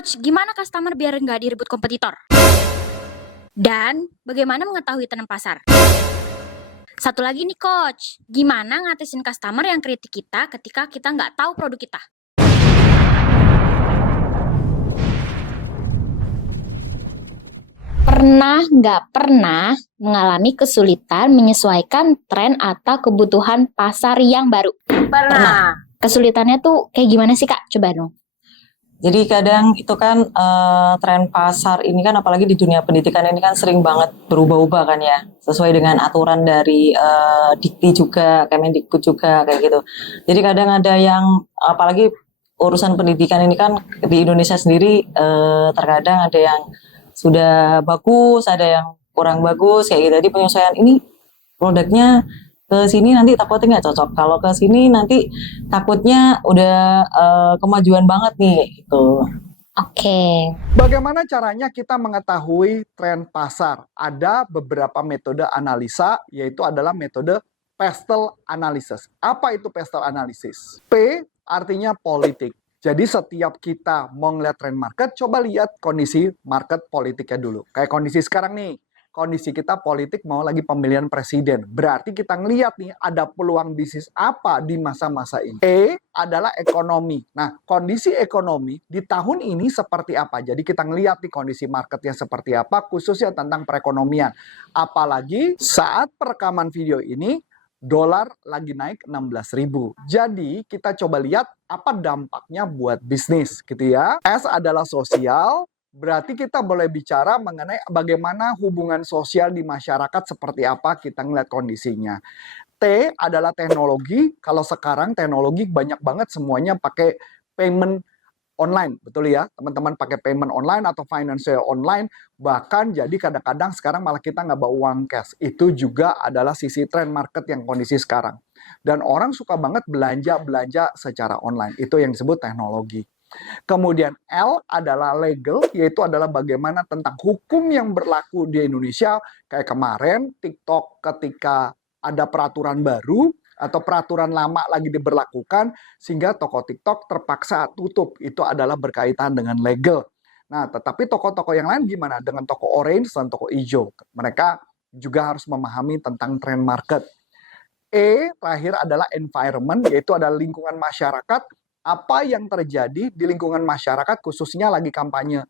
Coach, gimana customer biar nggak direbut kompetitor? Dan bagaimana mengetahui tren pasar? Satu lagi nih coach, gimana ngatasin customer yang kritik kita ketika kita nggak tahu produk kita? Pernah nggak pernah mengalami kesulitan menyesuaikan tren atau kebutuhan pasar yang baru? Pernah. Kesulitannya tuh kayak gimana sih Kak? Coba dong. Jadi kadang itu kan tren pasar ini kan apalagi di dunia pendidikan ini kan sering banget berubah-ubah kan ya. Sesuai dengan aturan dari Dikti juga, Kemendikbud juga kayak gitu. Jadi kadang ada yang apalagi urusan pendidikan ini kan di Indonesia sendiri terkadang ada yang sudah bagus, ada yang kurang bagus kayak gitu. Jadi penyesuaian ini produknya ke sini nanti takutnya nggak cocok. Kalau ke sini nanti takutnya udah kemajuan banget nih gitu. Oke. Bagaimana caranya kita mengetahui tren pasar? Ada beberapa metode analisa, yaitu adalah metode pestle analysis. Apa itu pestle analysis? P artinya politik. Jadi setiap kita mau ngeliat tren market, coba lihat kondisi market politiknya dulu. Kayak kondisi sekarang nih. Kondisi kita politik mau lagi pemilihan presiden. Berarti kita ngeliat nih ada peluang bisnis apa di masa-masa ini. E adalah ekonomi. Nah, kondisi ekonomi di tahun ini seperti apa? Jadi kita ngeliat nih kondisi marketnya seperti apa, khususnya tentang perekonomian. Apalagi saat perekaman video ini, dolar lagi naik 16.000. Jadi kita coba lihat apa dampaknya buat bisnis gitu ya. S adalah sosial. Berarti kita boleh bicara mengenai bagaimana hubungan sosial di masyarakat seperti apa kita ngeliat kondisinya. T adalah teknologi. Kalau sekarang teknologi banyak banget semuanya pakai payment online, betul ya? Teman-teman pakai payment online atau financial online. Bahkan jadi kadang-kadang sekarang malah kita nggak bawa uang cash. Itu juga adalah sisi trend market yang kondisi sekarang. Dan orang suka banget belanja secara online. Itu yang disebut teknologi. Kemudian L adalah legal, yaitu adalah bagaimana tentang hukum yang berlaku di Indonesia. Kayak kemarin TikTok ketika ada peraturan baru atau peraturan lama lagi diberlakukan sehingga toko TikTok terpaksa tutup. Itu adalah berkaitan dengan legal. Nah, tetapi toko-toko yang lain gimana? Dengan toko orange dan toko hijau. Mereka juga harus memahami tentang trend market. E terakhir adalah environment, yaitu adalah lingkungan masyarakat. Apa yang terjadi di lingkungan masyarakat khususnya lagi kampanye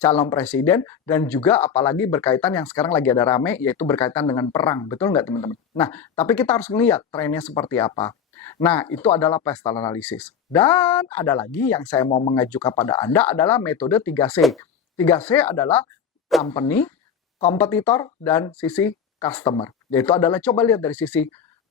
calon presiden dan juga apalagi berkaitan yang sekarang lagi ada rame yaitu berkaitan dengan perang. Betul nggak teman-teman? Nah, tapi kita harus melihat trennya seperti apa. Nah, itu adalah pestle analysis. Dan ada lagi yang saya mau mengajukan pada Anda adalah metode 3C. 3C adalah company, kompetitor, dan sisi customer. Yaitu adalah coba lihat dari sisi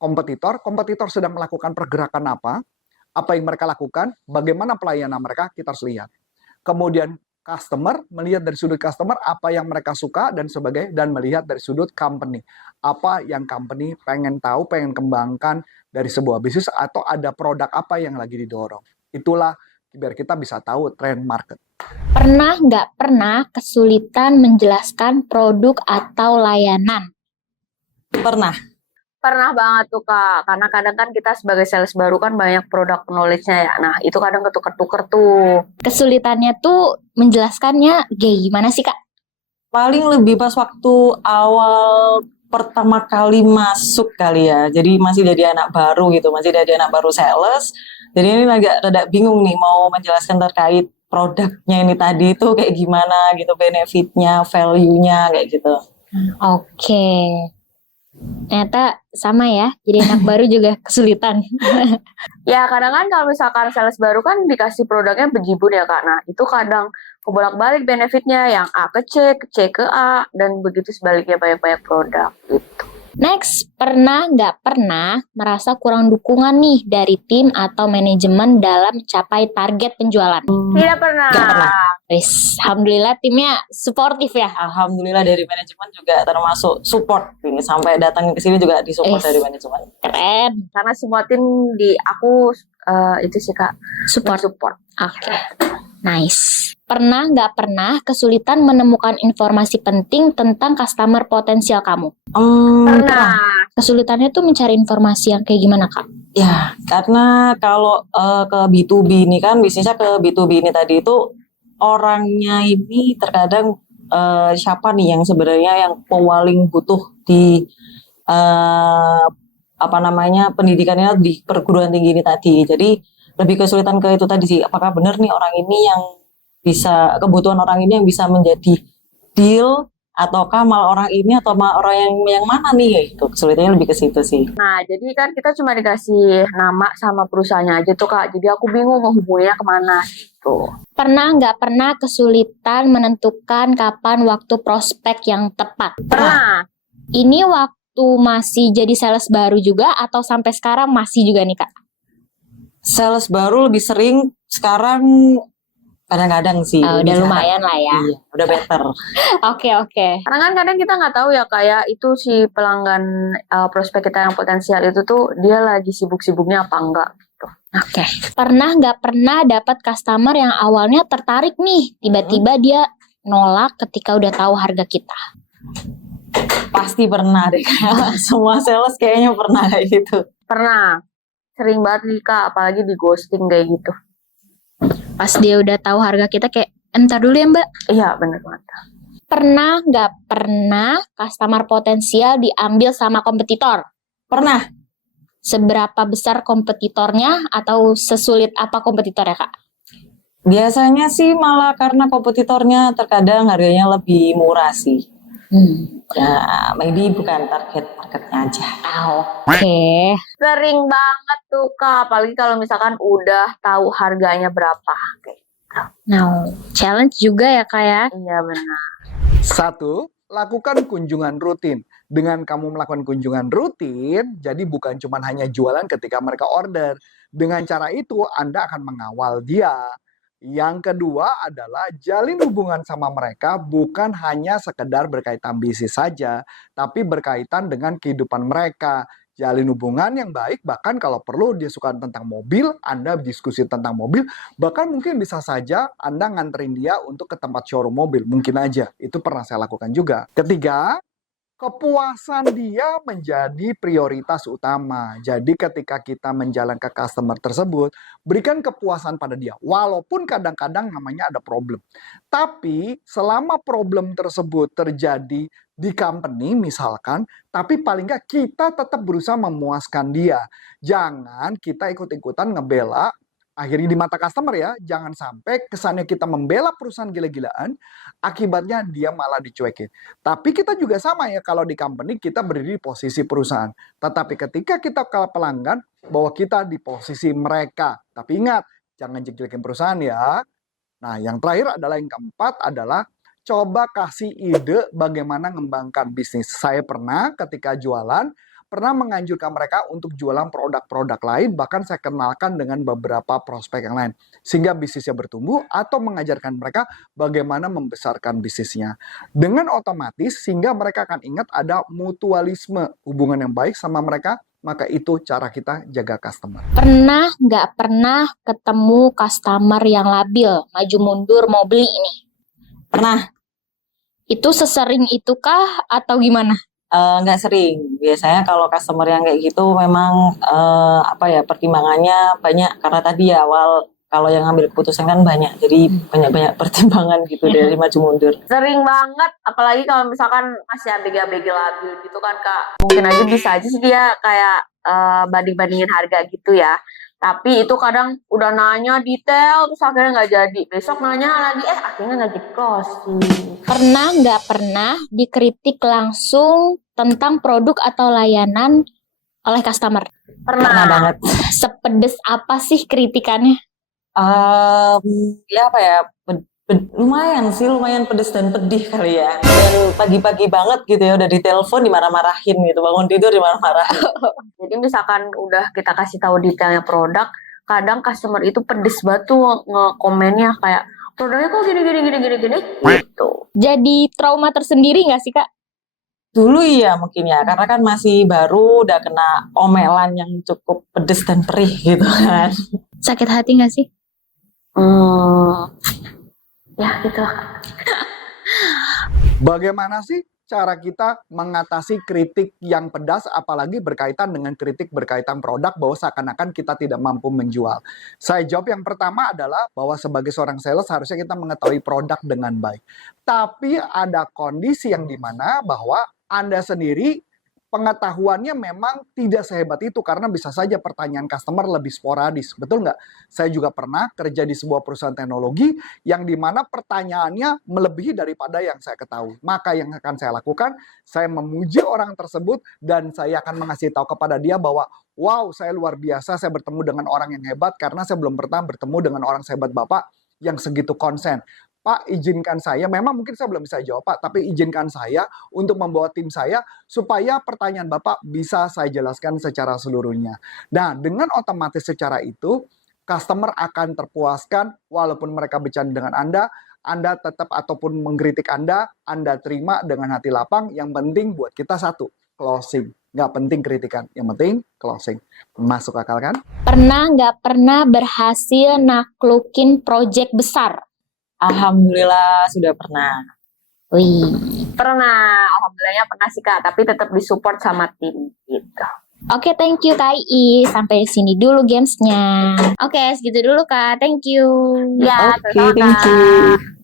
kompetitor. Kompetitor sedang melakukan pergerakan apa yang mereka lakukan, bagaimana pelayanan mereka, kita harus lihat. Kemudian customer, melihat dari sudut customer, apa yang mereka suka dan sebagainya, dan melihat dari sudut company. Apa yang company pengen tahu, pengen kembangkan dari sebuah bisnis, atau ada produk apa yang lagi didorong. Itulah biar kita bisa tahu trend market. Pernah nggak pernah kesulitan menjelaskan produk atau layanan? Pernah. Pernah banget tuh Kak, karena kadang kan kita sebagai sales baru kan banyak produk knowledge-nya ya. Nah, itu kadang ketuker-tuker tuh. Kesulitannya tuh menjelaskannya kayak gimana sih Kak? Paling lebih pas waktu awal pertama kali masuk kali ya. Jadi masih jadi anak baru gitu, masih jadi anak baru sales. Jadi ini agak rada bingung nih mau menjelaskan terkait produknya ini tadi itu kayak gimana gitu, benefitnya, value-nya kayak gitu. Oke. Ternyata sama ya, jadi anak baru juga kesulitan. Ya, kadang kan kalau misalkan sales baru kan dikasih produknya bejibun ya Kak. Nah, itu kadang kebolak-balik benefitnya yang A ke C ke A, dan begitu sebaliknya banyak-banyak produk gitu. Next, pernah nggak pernah merasa kurang dukungan nih dari tim atau manajemen dalam mencapai target penjualan? Tidak pernah. Nggak pernah. Wis, alhamdulillah timnya suportif ya. Alhamdulillah dari manajemen juga termasuk support ini sampai datang ke sini juga disupport dari manajemen. Keren, Karena semua tim di aku itu sih Kak, support. support. Oke, nice. Pernah nggak pernah kesulitan menemukan informasi penting tentang customer potensial kamu? Pernah. Kesulitannya tuh mencari informasi yang kayak gimana Kak? Ya, karena kalau ke B2B ini kan bisnisnya ke B2B ini tadi itu orangnya ini terkadang siapa nih yang sebenarnya yang paling butuh di eh, apa namanya pendidikannya di perguruan tinggi ini tadi. Jadi lebih kesulitan ke itu tadi sih. Apakah benar nih orang ini yang bisa kebutuhan orang ini yang bisa menjadi deal ataukah malah orang ini atau malah orang yang mana nih ya itu kesulitannya lebih ke situ sih. Nah, jadi kan kita cuma dikasih nama sama perusahaannya aja tuh, Kak. Jadi aku bingung menghubunginya kemana gitu. Pernah nggak pernah kesulitan menentukan kapan waktu prospek yang tepat? Pernah. Ini waktu masih jadi sales baru juga atau sampai sekarang masih juga nih Kak? Sales baru lebih sering, sekarang kadang-kadang sih. Udah lebih lumayan lah ya. Iya, udah better. Oke. Karena kan kadang kita nggak tahu ya, kayak itu si pelanggan prospek kita yang potensial itu tuh dia lagi sibuk-sibuknya apa enggak gitu. Oke. Pernah nggak pernah dapat customer yang awalnya tertarik nih, tiba-tiba dia nolak ketika udah tahu harga kita? Pasti pernah deh. Semua sales kayaknya pernah kayak gitu. Pernah. Sering banget nih, Kak, apalagi di ghosting kayak gitu. Pas dia udah tahu harga kita kayak, entar dulu ya Mbak. Iya, bener banget. Pernah nggak pernah customer potensial diambil sama kompetitor? Pernah. Seberapa besar kompetitornya atau sesulit apa kompetitornya Kak? Biasanya sih malah karena kompetitornya terkadang harganya lebih murah sih. Ya, maybe bukan target marketnya aja. Oke. Sering banget tuh, Kak, apalagi kalau misalkan udah tahu harganya berapa. Kayak, Nah, challenge juga ya Kak ya? iya benar. 1. Lakukan kunjungan rutin. Dengan kamu melakukan kunjungan rutin, jadi bukan cuma hanya jualan ketika mereka order. Dengan cara itu, Anda akan mengawal dia. Yang kedua adalah jalin hubungan sama mereka bukan hanya sekedar berkaitan bisnis saja, tapi berkaitan dengan kehidupan mereka. Jalin hubungan yang baik, bahkan kalau perlu dia suka tentang mobil, Anda diskusi tentang mobil, bahkan mungkin bisa saja Anda nganterin dia untuk ke tempat showroom mobil, mungkin aja. Itu pernah saya lakukan juga. Ketiga, kepuasan dia menjadi prioritas utama. Jadi ketika kita menjalankan customer tersebut, berikan kepuasan pada dia. Walaupun kadang-kadang namanya ada problem. Tapi selama problem tersebut terjadi di company misalkan, tapi paling nggak kita tetap berusaha memuaskan dia. Jangan kita ikut-ikutan ngebela, akhirnya di mata customer ya, jangan sampai kesannya kita membela perusahaan gila-gilaan, akibatnya dia malah dicuekin. Tapi kita juga sama ya, kalau di company kita berdiri di posisi perusahaan. Tetapi ketika kita kalah pelanggan, bahwa kita di posisi mereka. Tapi ingat, jangan jelek-jelekin perusahaan ya. Nah, yang terakhir adalah yang keempat adalah coba kasih ide bagaimana mengembangkan bisnis. Saya pernah ketika jualan, pernah menganjurkan mereka untuk jualan produk-produk lain, bahkan saya kenalkan dengan beberapa prospek yang lain. Sehingga bisnisnya bertumbuh atau mengajarkan mereka bagaimana membesarkan bisnisnya. Dengan otomatis, sehingga mereka akan ingat ada mutualisme, hubungan yang baik sama mereka, maka itu cara kita jaga customer. Pernah nggak pernah ketemu customer yang labil, maju mundur mau beli ini? Pernah. Itu sesering itukah atau gimana? Nggak sering. Biasanya kalau customer yang kayak gitu memang pertimbangannya banyak karena tadi ya awal kalau yang ngambil keputusan kan banyak, jadi banyak pertimbangan gitu dari maju mundur. Sering banget, apalagi kalau misalkan masih ABG-ABG labil gitu kan, Kak. Mungkin aja bisa aja sih dia kayak banding-bandingin harga gitu ya. Tapi itu kadang udah nanya detail, terus akhirnya nggak jadi. Besok nanya lagi, akhirnya nggak jadi closing. Pernah nggak pernah dikritik langsung tentang produk atau layanan oleh customer? Pernah banget. Sepedes apa sih kritikannya? Lumayan pedes dan pedih kali ya. Dan pagi-pagi banget gitu ya, udah ditelepon dimarah-marahin gitu, bangun tidur dimarah-marahin. Jadi misalkan udah kita kasih tahu detailnya produk, kadang customer itu pedes banget tuh nge-komennya kayak, produknya kok gini gitu. Jadi trauma tersendiri nggak sih Kak? Dulu iya mungkin ya, karena kan masih baru udah kena omelan yang cukup pedes dan perih gitu kan. Sakit hati nggak sih? Ya gitu lah. Bagaimana sih cara kita mengatasi kritik yang pedas, apalagi berkaitan dengan kritik berkaitan produk bahwa seakan-akan kita tidak mampu menjual. Saya jawab yang pertama adalah bahwa sebagai seorang sales harusnya kita mengetahui produk dengan baik. Tapi ada kondisi yang dimana bahwa Anda sendiri pengetahuannya memang tidak sehebat itu karena bisa saja pertanyaan customer lebih sporadis, betul nggak? Saya juga pernah kerja di sebuah perusahaan teknologi yang dimana pertanyaannya melebihi daripada yang saya ketahui. Maka yang akan saya lakukan, saya memuji orang tersebut dan saya akan mengasih tahu kepada dia bahwa wow, saya luar biasa, saya bertemu dengan orang yang hebat karena saya belum pernah bertemu dengan orang sehebat Bapak yang segitu konsen. Pak, izinkan saya, memang mungkin saya belum bisa jawab Pak, tapi izinkan saya untuk membawa tim saya supaya pertanyaan Bapak bisa saya jelaskan secara seluruhnya. Nah, dengan otomatis secara itu, customer akan terpuaskan walaupun mereka bercanda dengan Anda tetap ataupun mengkritik Anda terima dengan hati lapang. Yang penting buat kita satu, closing. Nggak penting kritikan, yang penting closing. Masuk akal kan? Pernah nggak pernah berhasil naklukin project besar? Alhamdulillah sudah pernah. Wih. Pernah, alhamdulillahnya pernah sih Kak, tapi tetap disupport sama tim gitu. Oke, thank you Kak Ii. Sampai sini dulu gamesnya. Oke, segitu dulu Kak. Thank you. Ya, Oke, sama-sama, thank Kak. you.